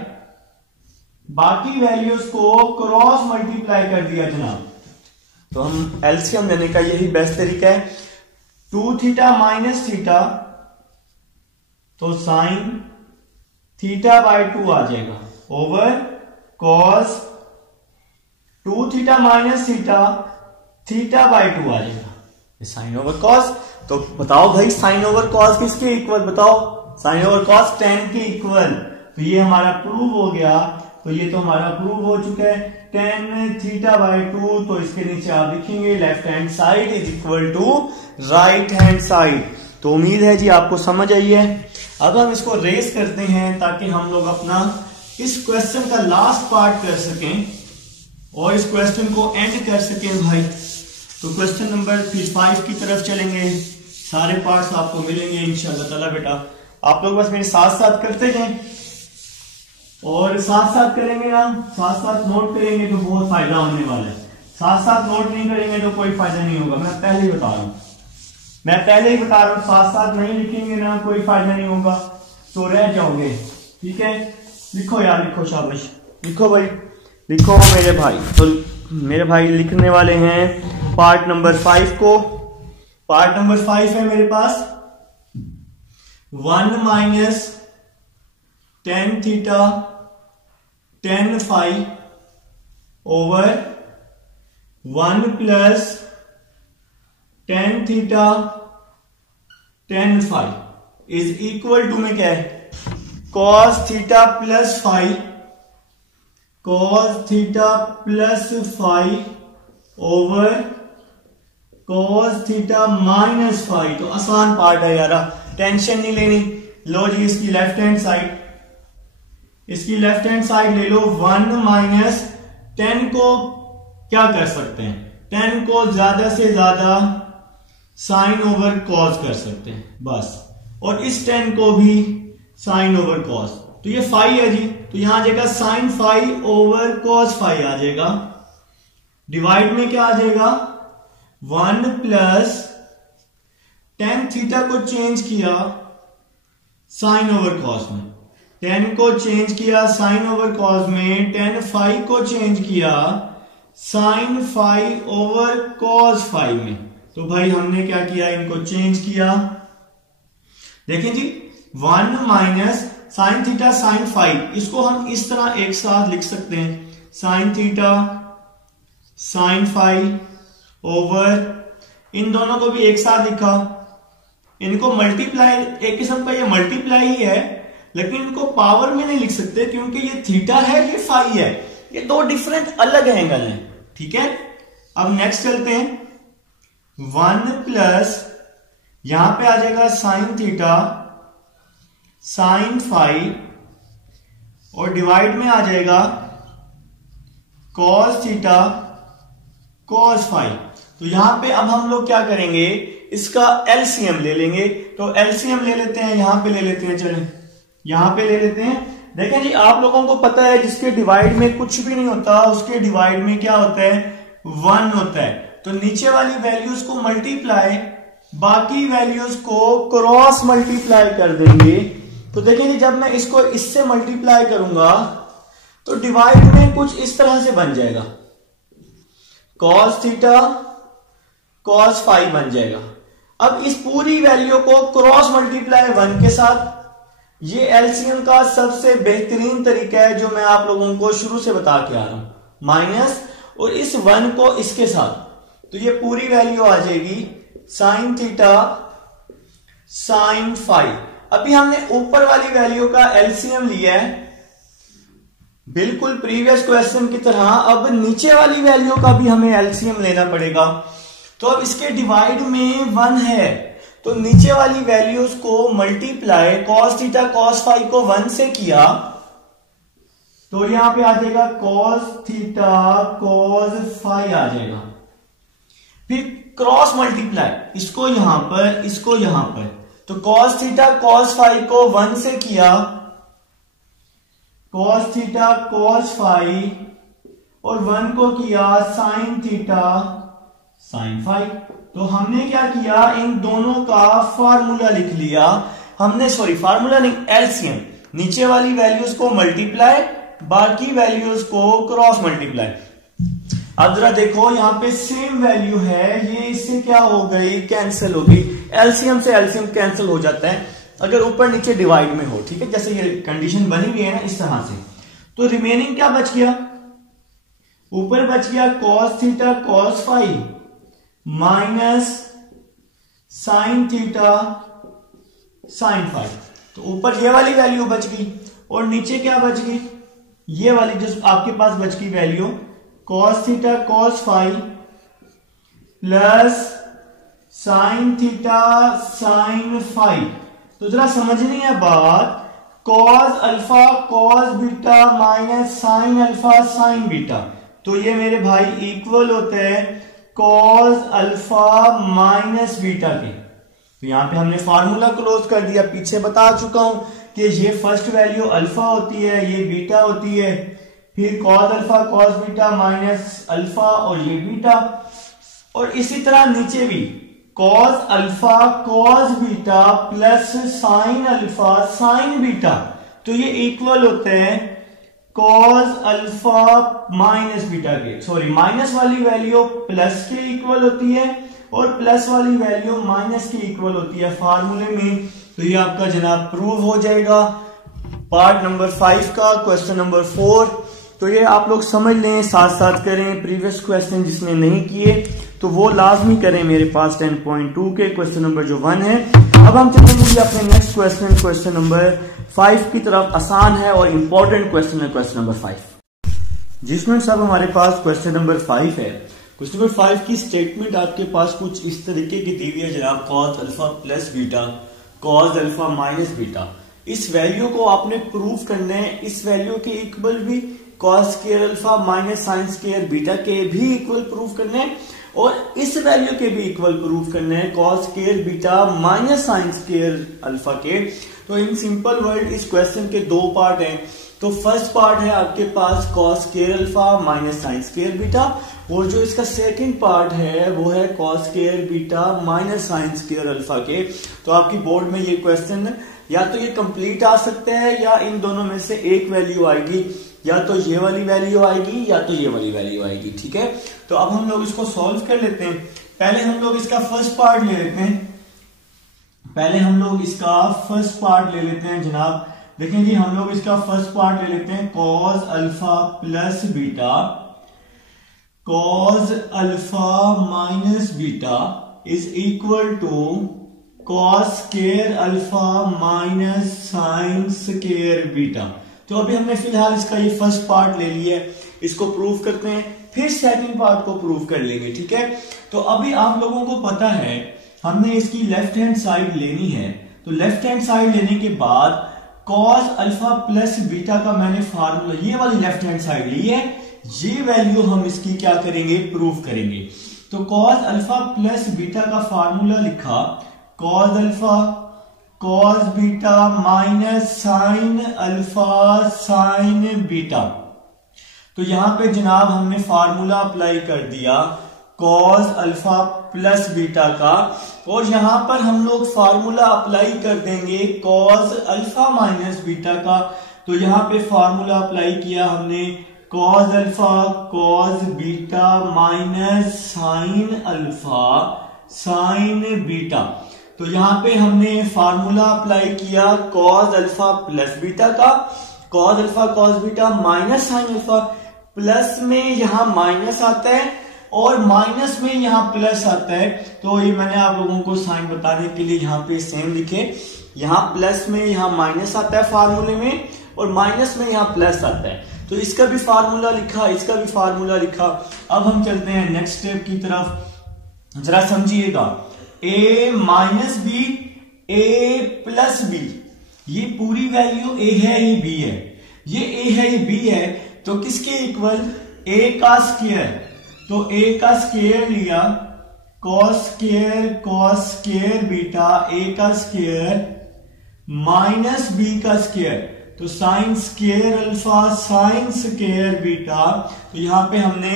बाकी वैल्यूज को क्रॉस मल्टीप्लाई कर दिया जनाब। तो हम एलसीएम लेने का यही बेस्ट तरीका है। 2 थीटा माइनस थीटा, तो साइन थीटा बाय 2 आ जाएगा over cos 2 theta minus theta, theta by 2 आ जाएगा साइन ओवर कॉस। तो बताओ भाई साइन ओवर कॉस किसके इक्वल, बताओ साइन ओवर कॉस tan के इक्वल। तो ये हमारा प्रूव हो गया, तो ये तो हमारा प्रूव हो चुका है tan थीटा बाय 2। तो इसके नीचे आप लिखेंगे left hand side is equal to right hand side. तो उम्मीद है जी आपको समझ आई है। अब हम इसको रेस करते हैं ताकि हम लोग अपना इस क्वेश्चन का लास्ट पार्ट कर सकें और इस क्वेश्चन को एंड कर सकें भाई। तो क्वेश्चन नंबर 5 की तरफ चलेंगे, सारे पार्ट्स आपको मिलेंगे इंशाल्लाह ताला। बेटा आप लोग बस मेरे साथ साथ करते जाएं और साथ साथ करेंगे ना, साथ साथ नोट करेंगे तो बहुत फायदा होने वाला है। साथ साथ नोट नहीं करेंगे तो कोई फायदा नहीं होगा, मैं पहले ही बता रहा हूं, साथ साथ नहीं लिखेंगे ना कोई फायदा नहीं होगा, तो रह जाओगे। ठीक है, लिखो यार, लिखो, शाबाश, लिखो भाई, लिखो मेरे भाई। तो मेरे भाई लिखने वाले हैं पार्ट नंबर 5 को। पार्ट नंबर 5 है मेरे पास 1 minus tan theta tan phi over 1 plus tan theta tan phi is equal to में क्या है, cos theta plus phi, cos theta plus phi over cos theta minus phi. तो आसान पार्ट है यार, टेंशन नहीं लेनी। लो जी इसकी लेफ्ट हैंड साइड, इसकी लेफ्ट हैंड साइड ले लो। 1 माइनस 10 को क्या कर सकते हैं, 10 को ज्यादा से ज्यादा साइन ओवर कॉस कर सकते हैं बस, और इस 10 को भी साइन ओवर कॉस। तो ये फाई है जी, तो यहां आ जाएगा sine phi over cos phi आ जाएगा। डिवाइड में क्या आ जाएगा, 1 प्लस tan थीटा को चेंज किया साइन ओवर कॉस में, 10 को चेंज किया साइन ओवर कॉस में, tan फाई को चेंज किया sine phi over cos phi में। तो भाई हमने क्या किया, इनको चेंज किया। देखें जी 1 minus sine theta sine phi, इसको हम इस तरह एक साथ लिख सकते हैं, sine theta sine phi over, इन दोनों को भी एक साथ लिखा। इनको मल्टीप्लाई, एक किस्म का ये मल्टीप्लाई ही है, लेकिन इनको पावर में नहीं लिख सकते क्योंकि ये थीटा है ये फाई है, ये दो डिफरेंट अलग एंगल हैं। ठीक है, अब नेक्स्ट चलते हैं। 1 प्लस यहां पे आ जाएगा साइन थीटा साइन फाई और डिवाइड में आ जाएगा कॉस थीटा कॉस फाई। तो यहां पे अब हम लोग क्या करेंगे, इसका एलसीएम ले लेंगे। तो एलसीएम ले लेते हैं, यहां पे ले लेते हैं, चलें यहां पे ले लेते हैं। देखें जी आप लोगों को पता है जिसके डिवाइड में कुछ भी नहीं होता उसके डिवाइड में क्या होता है, 1 होता है। तो नीचे वाली वैल्यूज को मल्टीप्लाई, बाकी वैल्यूज को क्रॉस मल्टीप्लाई कर देंगे। तो देखें जी जब मैं इसको इससे मल्टीप्लाई करूंगा तो डिवाइड में कुछ इस तरह से बन जाएगा, cos थीटा cos फाई बन जाएगा। अब इस पूरी वैल्यू को क्रॉस मल्टीप्लाई 1 के साथ, ये एलसीएम का सबसे बेहतरीन तरीका है जो मैं आप लोगों को शुरू से बता के आ रहा हूं, माइनस और इस 1 को इसके साथ। तो ये पूरी वैल्यू आ जाएगी साइन थीटा साइन फाई। अभी हमने ऊपर वाली वैल्यू का एलसीएम लिया है बिल्कुल प्रीवियस क्वेश्चन की तरह, अब नीचे वाली वैल्यू का भी हमें एलसीएम लेना पड़ेगा। तो अब इसके डिवाइड में 1 है, तो नीचे वाली वैल्यूज को multiply cos theta cos phi को 1 से किया तो यहां पे आ जाएगा cos थीटा cos फाई आ जाएगा। फिर क्रॉस मल्टीप्लाई, इसको यहां पर इसको यहां पर, तो cos थीटा cos फाई को 1 से किया cos थीटा cos फाई और 1 को किया साइन थीटा साइन फाई। तो हमने क्या किया, इन दोनों का फार्मूला लिख लिया हमने, सॉरी फार्मूला नहीं, एलसीएम। नीचे वाली वैल्यूज को मल्टीप्लाई, बाकी वैल्यूज को क्रॉस मल्टीप्लाई। अब जरा देखो यहाँ पे सेम वैल्यू है, ये इससे क्या हो गई, कैंसिल होगी। एलसीएम से एलसीएम कैंसिल हो जाता है अगर ऊपर नीचे डिवाइड में हो, ठीक है, जैसे ये कंडीशन बनी हुई है ना इस तरह से। तो रिमेनिंग क्या बच गया, ऊपर बच गया cos theta cos phi minus sine theta sine phi. तो ऊपर ये वाली वैल्यू बच गई और नीचे क्या बच गई, ये वाली जो आपके पास बच गई value cos theta cos phi plus sine theta sine phi. तो जरा समझनी है बात, cos alpha cos beta minus sine alpha sine beta, तो ये मेरे भाई इक्वल होते हैं cos अल्फा माइनस बीटा के। तो यहां पे हमने फार्मूला क्लोज कर दिया, पीछे बता चुका हूं कि ये फर्स्ट वैल्यू अल्फा होती है, ये बीटा होती है, फिर cos alpha cos beta minus alpha और ये बीटा, और इसी तरह नीचे भी cos alpha cos beta plus sine alpha sine beta, तो ये इक्वल होते हैं cos अल्फा माइनस बीटा के। सॉरी, माइनस वाली वैल्यू प्लस के इक्वल होती है और प्लस वाली वैल्यू माइनस के इक्वल होती है फार्मूले में। तो ये आपका जनाब प्रूव हो जाएगा पार्ट नंबर 5 का क्वेश्चन नंबर 4। तो ये आप लोग समझ लें, साथ साथ करें। प्रीवियस क्वेश्चन जिसने नहीं किए तो वो लाजमी करें मेरे पास 10.2 के क्वेश्चन नंबर जो 1 है। अब हम चलेंगे जी अपने नेक्स्ट क्वेश्चन, क्वेश्चन नंबर 5 की तरफ। आसान है और इंपॉर्टेंट क्वेश्चन है क्वेश्चन नंबर 5। जिसमें सब हमारे पास क्वेश्चन नंबर 5 है। क्वेश्चन नंबर 5 की स्टेटमेंट आपके पास कुछ इस तरीके की दी हुई है जनाब, cos alpha plus beta cos alpha minus beta. इस वैल्यू को आपने प्रूव करना है, इस वैल्यू के इक्वल भी cos square alpha minus sine square beta के भी इक्वल प्रूव करना है, और इस वैल्यू के भी इक्वल प्रूव करना है cos square beta minus sine square alpha के। तो इन सिंपल वर्ड इस क्वेश्चन के दो पार्ट हैं। तो फर्स्ट पार्ट है आपके पास cos square alpha minus sine square beta, और जो इसका सेकंड पार्ट है वो है cos square beta minus sine square alpha के। तो आपकी बोर्ड में ये क्वेश्चन या तो ये कंप्लीट आ सकते हैं या इन दोनों में से एक वैल्यू आएगी, या तो ये वाली वैल्यू आएगी या तो ये वाली वैल्यू आएगी, ठीक है। तो अब हम लोग इसको सॉल्व कर लेते हैं। पहले हम लोग इसका फर्स्ट पार्ट ले लेते हैं, पहले हम लोग इसका फर्स्ट पार्ट ले लेते हैं जनाब। देखें जी, हम लोग इसका फर्स्ट पार्ट ले लेते हैं cos alpha plus beta cos alpha minus beta is equal to cos square alpha minus sine square beta. तो अभी हमने फिलहाल इसका ये फर्स्ट पार्ट ले लिया है, इसको प्रूव करते हैं, फिर सेकंड पार्ट को प्रूव कर लेंगे, ठीक है। तो अभी आप लोगों को पता है हमने इसकी लेफ्ट हैंड साइड लेनी है। तो लेफ्ट हैंड साइड लेने के बाद cos अल्फा प्लस बीटा का मैंने फार्मूला ये वाली लेफ्ट हैंड साइड ली है, ये वैल्यू हम इसकी क्या करेंगे, प्रूव करेंगे। तो cos अल्फा प्लस बीटा का फार्मूला लिखा cos alpha cos beta minus sine alpha sine beta. तो यहां पे जनाब हमने फार्मूला अप्लाई कर दिया cos अल्फा प्लस बीटा का, और यहां पर हम लोग फार्मूला अप्लाई कर देंगे cos अल्फा माइनस बीटा का। तो यहां पे फार्मूला अप्लाई किया हमने cos alpha cos beta minus sine alpha sine beta. तो यहां पे हमने फार्मूला अप्लाई किया cos अल्फा प्लस बीटा का, cos alpha cos beta minus sine alpha, plus में यहां माइनस आता है और माइनस में यहां प्लस आता है। तो ये मैंने आप लोगों को साइन बताने के लिए यहां पे सेम लिखे, यहां प्लस में यहां माइनस आता है फार्मूले में, और माइनस में यहां प्लस आता है। तो इसका भी फार्मूला लिखा, इसका भी फार्मूला लिखा। अब हम चलते हैं नेक्स्ट स्टेप की तरफ, जरा समझिएगा। a minus B a plus B, ये पूरी वैल्यू a है ये b है, ये a है ये b है, तो किसके इक्वल, a का स्क्वायर। तो a का स्क्वायर लिया cos स्क्वायर बीटा a का स्क्वायर माइनस b का स्क्वायर, तो sine square alpha sine square beta. तो यहां पे हमने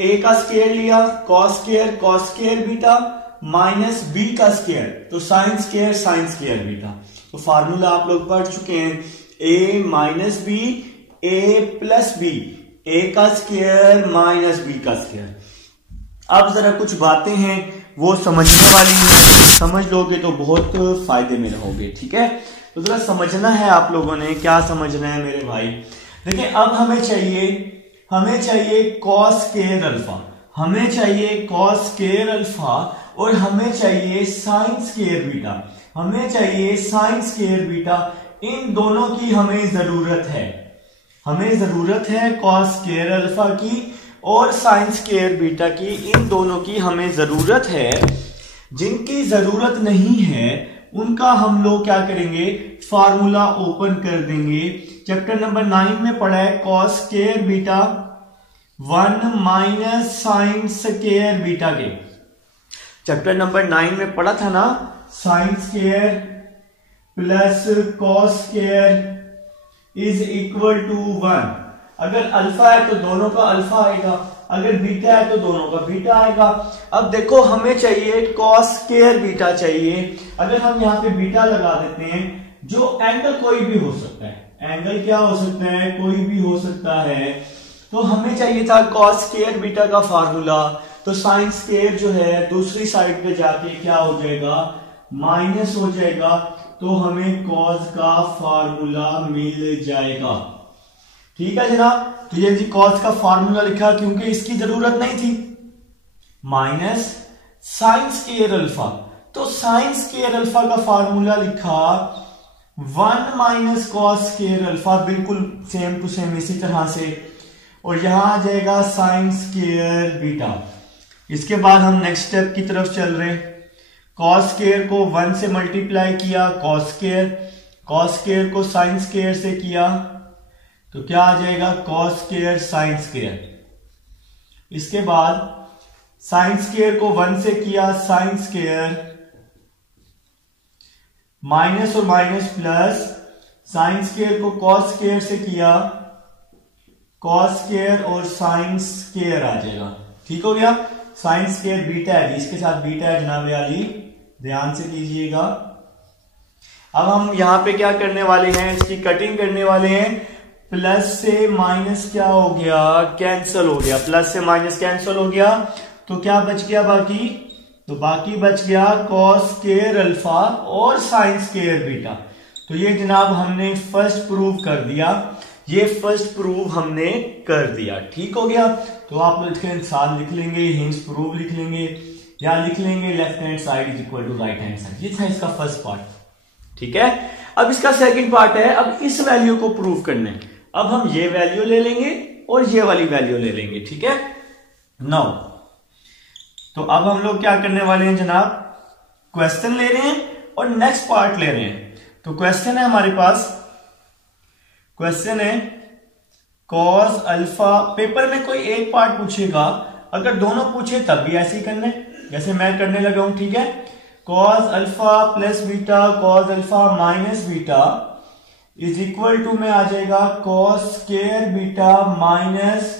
a का स्क्वायर लिया cos square beta minus b का स्क्वायर, तो साइन स्क्वायर बीटा। तो फार्मूला आप लोग पढ़ चुके हैं, a minus B a plus b, a का स्क्वायर माइनस बी का स्क्वायर। अब जरा कुछ बातें हैं वो समझने वाली हैं, समझ लोगे तो बहुत फायदे में रहोगे, ठीक है। तो जरा समझना है आप लोगों ने, क्या समझना है मेरे भाई। देखिए अब हमें चाहिए कॉस स्क्वायर अल्फा, हमें चाहिए कॉस स्क्वायर अल्फा और हमें चाहिए साइन स्क्वायर बीटा, हमें चाहिए साइन स्क्वायर बीटा। इन दोनों की हमें जरूरत है कॉस स्क्वायर अल्फा की और साइन स्क्वायर बीटा की, इन दोनों की हमें जरूरत है। जिनकी जरूरत नहीं है उनका हम लोग क्या करेंगे, फार्मूला ओपन कर देंगे। चैप्टर नंबर 9 में पढ़ा है cos square beta 1 minus sine square beta के, चैप्टर नंबर 9 में पढ़ा था ना, sine square plus cos square is equal to 1। अगर अल्फा है तो दोनों का अल्फा आएगा, अगर बीटा है तो दोनों का बीटा आएगा। अब देखो हमें चाहिए कॉस स्क्वायर बीटा चाहिए। अगर हम यहाँ पे बीटा लगा देते हैं, जो एंगल कोई भी हो सकता है, एंगल क्या हो सकता है, कोई भी हो सकता है, तो हमें चाहिए था कॉस स्क्वायर बीटा का फार्मूला। तो साइन स्क्वायर जो है दूसरी साइड पे जाके क्या हो जाएगा, माइनस हो जाएगा, तो हमें कॉस का फार्मूला मिल जाएगा। ठीक है जनाब, तो ये जी कॉस का फार्मूला लिखा क्योंकि इसकी जरूरत नहीं थी, माइनस साइन स्क्वायर अल्फा, तो साइन स्क्वायर अल्फा का फार्मूला लिखा 1 माइनस कॉस स्क्वायर अल्फा, बिल्कुल सेम टू सेम इसी तरह से, और यहां आ जाएगा साइन स्क्वायर बीटा। इसके बाद हम नेक्स्ट स्टेप की तरफ चल रहे हैं। कॉस स्क्वायर को 1 से मल्टीप्लाई किया, कॉस स्क्वायर को साइन स्क्वायर से किया, तो क्या आ जाएगा, कॉस स्क्वायर साइन स्क्वायर। इसके बाद साइन स्क्वायर को 1 से किया, साइन स्क्वायर, माइनस और माइनस प्लस, साइन स्क्वायर को कॉस स्क्वायर से किया, कॉस स्क्वायर और साइन स्क्वायर आ जाएगा। ठीक हो गया। साइन स्क्वायर बीटा है, इसके साथ बीटा है जनाब वाली, ध्यान से कीजिएगा। अब हम यहां पे क्या करने वाले हैं, इसकी कटिंग करने वाले हैं। प्लस से माइनस क्या हो गया, कैंसल हो गया, प्लस से माइनस कैंसल हो गया, तो क्या बच गया बाकी, तो बाकी बच गया कॉस स्क्वायर अल्फा और साइन स्क्वायर बीटा। तो ये जनाब हमने फर्स्ट प्रूव कर दिया, ये फर्स्ट प्रूव हमने कर दिया। ठीक हो गया। तो आप लोग इसके साथ लिख लेंगे, हिंस प्रूव लिख लेंगे, या लिख लेंगे left hand side is equal to right hand side. ये था इसका फर्स्ट पार्ट। ठीक है। अब इसका सेकंड पार्ट है, अब इस वैल्यू को प्रूव करने। अब हम ये वैल्यू ले लेंगे और ये वाली वैल्यू ले लेंगे। ठीक है। नाउ तो अब हम लोग क्या करने वाले हैं जनाब, क्वेश्चन ले रहे हैं और नेक्स्ट पार्ट ले रहे हैं। तो क्वेश्चन है हमारे पास, क्वेश्चन है कॉस अल्फा। पेपर में कोई एक पार्ट पूछेगा, अगर दोनों पूछे तब भी ऐसे ही करने, जैसे मैं करने लगा हूं। ठीक है। Cos alpha plus beta cos alpha minus beta is equal to में आ जाएगा cos square beta minus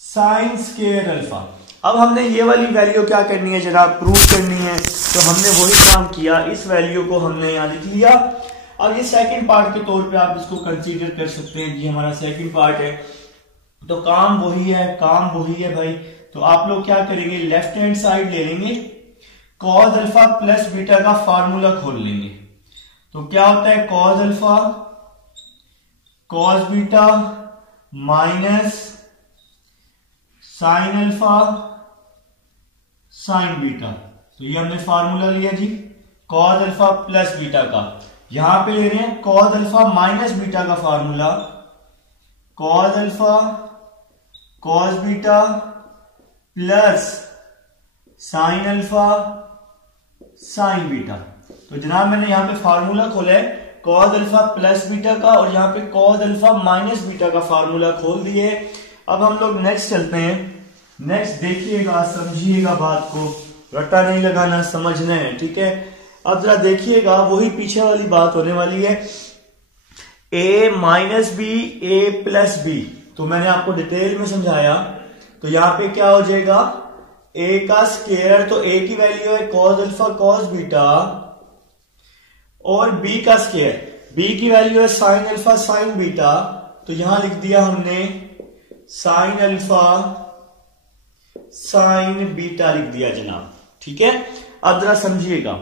sine square alpha. अब हमने ये वाली वैल्यू क्या करनी है जनाब, प्रूव करनी है। तो हमने वही काम किया, इस वैल्यू को हमने यहां लिख लिया। अब ये सेकंड पार्ट के तौर पे आप इसको कंसीडर कर सकते हैं, ये हमारा सेकंड पार्ट है। तो काम वही है भाई। तो आप लोग क्या करेंगे, लेफ्ट हैंड साइड ले लेंगे, कॉस अल्फा प्लस बीटा का फार्मूला खोल लेंगे। तो क्या होता है, cos alpha cos beta minus sine alpha sine beta. तो ये हमने फार्मूला लिया जी कॉस अल्फा प्लस बीटा का। यहां पे ले रहे हैं कॉस अल्फा माइनस बीटा का formula, cos alpha cos beta plus sine alpha sine beta. तो जनाब मैंने यहां पे फार्मूला खोला है कॉस अल्फा प्लस बीटा का, और यहां पे कॉस अल्फा माइनस बीटा का फार्मूला खोल दिए। अब हम लोग नेक्स्ट चलते हैं। नेक्स्ट देखिएगा, समझिएगा, बात को रट्टा नहीं लगाना, समझना है। ठीक है। अब जरा देखिएगा, वही पीछे वाली बात होने वाली है, a minus B A plus B. तो मैंने आपको डिटेल में समझाया। तो यहां पे क्या हो जाएगा, a का स्क्वायर, तो a की वैल्यू है कॉस अल्फा कॉस बीटा, और b का स्क्वायर, b की वैल्यू है साइन अल्फा साइन बीटा। तो यहां लिख दिया हमने साइन अल्फा साइन बीटा लिख दिया जनाब। ठीक है, अब जरा समझिएगा।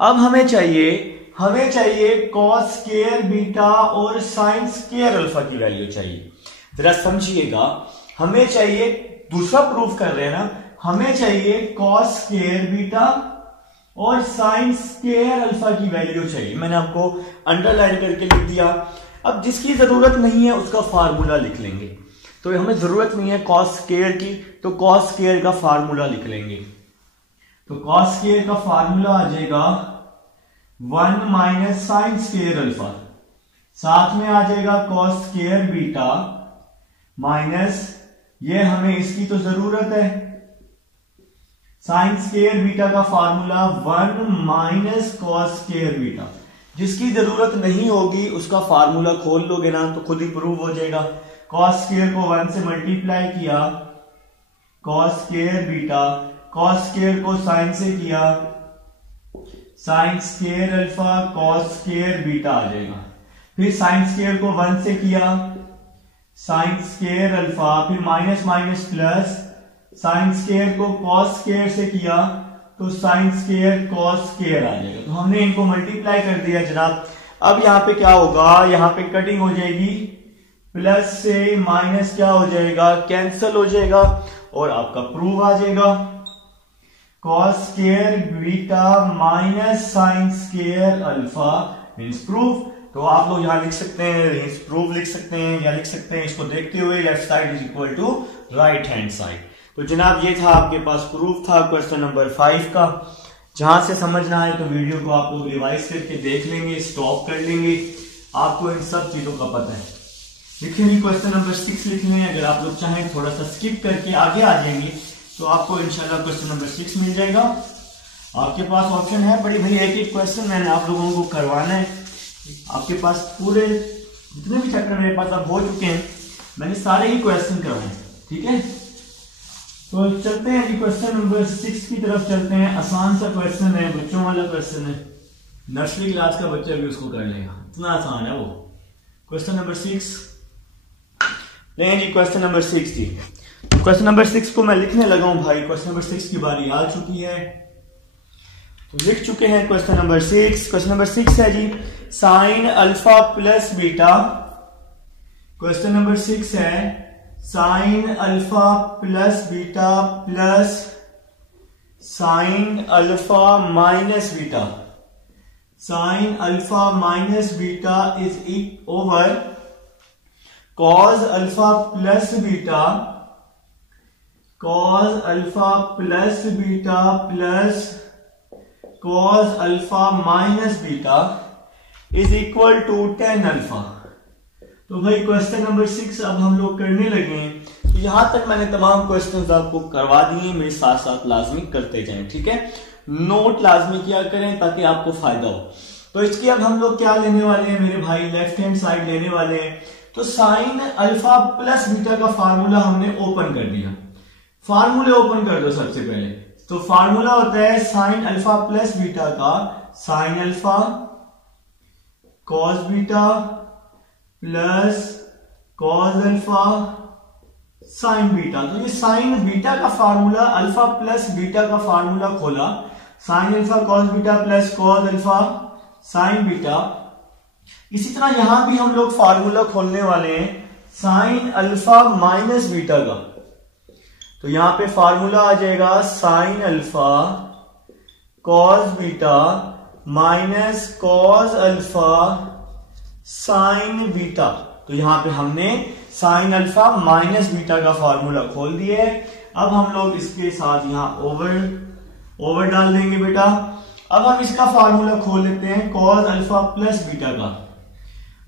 अब हमें चाहिए कॉस स्क्वायर बीटा और साइन स्क्वायर अल्फा की वैल्यू चाहिए। जरा समझिएगा, हमें चाहिए, दूसरा प्रूफ कर रहे हैं ना, हमें चाहिए कॉस स्क्वायर बीटा और साइन स्क्वायर अल्फा की वैल्यू चाहिए। मैंने आपको अंडरलाइन करके लिख दिया। अब जिसकी जरूरत नहीं है उसका फार्मूला लिख लेंगे। तो हमें जरूरत नहीं है कॉस स्क्वायर की, तो कॉस स्क्वायर का फार्मूला लिख लेंगे। तो कॉस स्क्वायर का फार्मूला आ जाएगा 1 माइनस साइन स्क्वायर अल्फा, साथ में आ जाएगा कॉस स्क्वायर बीटा माइनस, ये हमें इसकी तो जरूरत है, साइन स्क्वायर बीटा का formula 1 minus cos square beta. जिसकी जरूरत नहीं होगी उसका फार्मूला खोल लोगे ना तो खुद ही प्रूव हो जाएगा। कॉस स्क्वायर को 1 से मल्टीप्लाई किया, cos square beta, cos square को साइन से किया, sine square alpha cos square beta आ जाएगा। फिर साइन स्क्वायर को 1 से किया, साइन स्क्वायर अल्फा, फिर minus minus plus, sine square को कॉस स्क्वायर से किया तो साइन स्क्वायर कॉस स्क्वायर आ जाएगा। तो हमने इनको मल्टीप्लाई कर दिया जनाब। अब यहां पे क्या होगा, यहां पे कटिंग हो जाएगी, प्लस से माइनस क्या हो जाएगा, कैंसिल हो जाएगा और आपका प्रूफ आ जाएगा cos square beta minus sine square alpha means proof. तो आप लोग यहां लिख सकते हैं, प्रूफ लिख सकते हैं या लिख सकते हैं इसको देखते हुए left side is equal to right hand side. तो जनाब ये था आपके पास प्रूफ था क्वेश्चन नंबर 5 का। जहां से समझना है तो वीडियो को आप लोग रिवाइज करके देख लेंगे, स्टॉप कर लेंगे, आपको इन सब चीजों का पता है। लिखे नहीं, क्वेश्चन नंबर 6 लिख लें। अगर आप लोग चाहें थोड़ा सा स्किप करके आगे आ जाएंगे तो आपको इंशाल्लाह क्वेश्चन नंबर 6 मिल जाएगा। आपके पास ऑप्शन है बड़ी भाई, एक एक क्वेश्चन मैंने आप लोगों को करवाना है। आपके पास पूरे जितने भी चैप्टर मेरे पास अब हो चुके हैं मैंने सारे ही क्वेश्चन करवाए। ठीक है, तो चलते हैं जी क्वेश्चन नंबर 6 की तरफ चलते हैं। आसान सा क्वेश्चन है, बच्चों वाला क्वेश्चन है, नर्सरी क्लास का बच्चा भी उसको कर लेगा, इतना आसान है वो। क्वेश्चन नंबर 6 नहीं जी, क्वेश्चन नंबर 6 जी। क्वेश्चन नंबर 6 को मैं लिखने लगा हूं भाई, क्वेश्चन नंबर 6 की बारी आ चुकी है तो लिख चुके हैं क्वेश्चन नंबर 6। क्वेश्चन नंबर 6 है जी sine alpha plus beta. Question number 6 है sine alpha plus beta plus sine alpha minus beta. Sine alpha minus beta is over cos alpha plus beta, cos alpha plus beta plus cos alpha minus beta is equal to tan alpha. तो भाई क्वेश्चन नंबर 6 अब हम लोग करने लगे हैं। तो यहां तक मैंने तमाम क्वेश्चंस आपको करवा दिए, मेरे साथ साथ लाजमी करते जाएं। ठीक है, नोट लाजमी किया करें ताकि आपको फायदा हो। तो इसकी अब हम लोग क्या लेने वाले हैं मेरे भाई, लेफ्ट हैंड साइड लेने वाले हैं। तो साइन अल्फा प्लस बीटा का फार्मूला हमने ओपन कर दिया। फार्मूले ओपन कर दो सबसे पहले। तो फार्मूला होता है साइन अल्फा प्लस बीटा का sign alpha cos beta plus cos alpha sine beta. तो ये साइन बीटा का फार्मूला, अल्फा प्लस बीटा का फार्मूला खोला, sign alpha cos beta plus cos alpha sine beta. इसी तरह यहां भी हम लोग फार्मूला खोलने वाले हैं साइन अल्फा माइनस बीटा का। तो यहां पे फार्मूला आ जाएगा sign alpha cos beta minus cos alpha sine beta. तो यहां पे हमने साइन अल्फा माइनस बीटा का फार्मूला खोल दिया है। अब हम लोग इसके साथ यहां ओवर डाल देंगे बेटा। अब हम इसका फार्मूला खोल लेते हैं कॉस अल्फा प्लस बीटा का।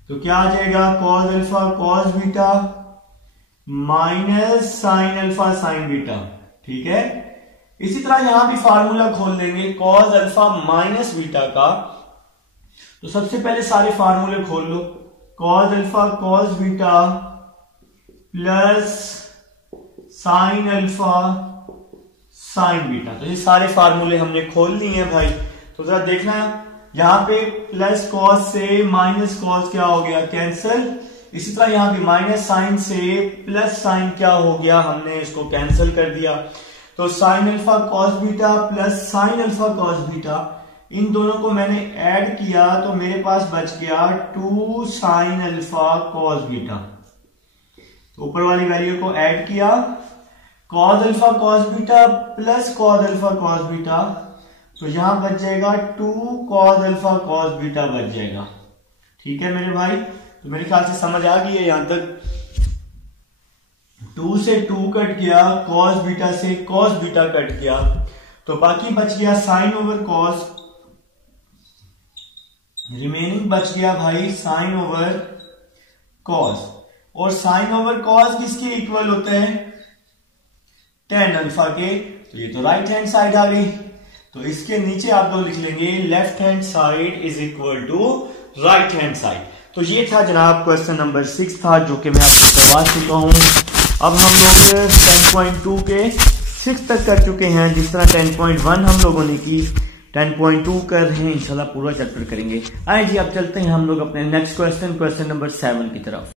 तो क्या आ जाएगा, cos alpha cos beta minus sine alpha sine beta. ठीक है, इसी तरह यहां भी फार्मूला खोल लेंगे कॉस अल्फा माइनस बीटा का। तो सबसे पहले सारे फार्मूले खोल लो, cos alpha cos beta plus sine alpha sine beta. तो ये सारे फार्मूले हमने खोल लिए हैं भाई। तो जरा देखना यहां पे प्लस कॉस से माइनस कॉस क्या हो गया, कैंसिल। इसी तरह यहाँ भी माइनस साइन से प्लस साइन क्या हो गया, हमने इसको कैंसिल कर दिया। तो sine alpha cos beta plus sine alpha cos beta, इन दोनों को मैंने ऐड किया तो मेरे पास बच गया 2 साइन अल्फा कॉस बीटा। ऊपर वाली वैल्यू को ऐड किया, cos alpha cos beta plus cos alpha cos beta, तो यहां बच जाएगा 2 कॉस अल्फा कॉस बीटा बच जाएगा। ठीक है मेरे भाई, तो मेरे ख्याल से समझ आ गई है यहां तक। 2 से 2 कट गया, कॉस बीटा से कॉस बीटा कट गया, तो बाकी बच गया साइन ओवर कॉस, रिमेनिंग बच गया भाई साइन ओवर कॉस। और साइन ओवर कॉस किसके इक्वल होता है, tan अल्फा के, तो ये तो राइट हैंड साइड आ गई। तो इसके नीचे आप लोग लिख लेंगे left hand side is equal to right hand side. तो ये था जनाब क्वेश्चन नंबर 6 था, जो कि मैं आपको करवा चुका हूं। अब हम लोग 10.2 के 6 तक कर चुके हैं। जिस तरह 10.1 हम लोगों ने की, 10.2 कर रहे हैं, इंशाल्लाह पूरा चैप्टर करेंगे। आइए जी अब चलते हैं हम लोग अपने नेक्स्ट क्वेश्चन नंबर 7 की तरफ।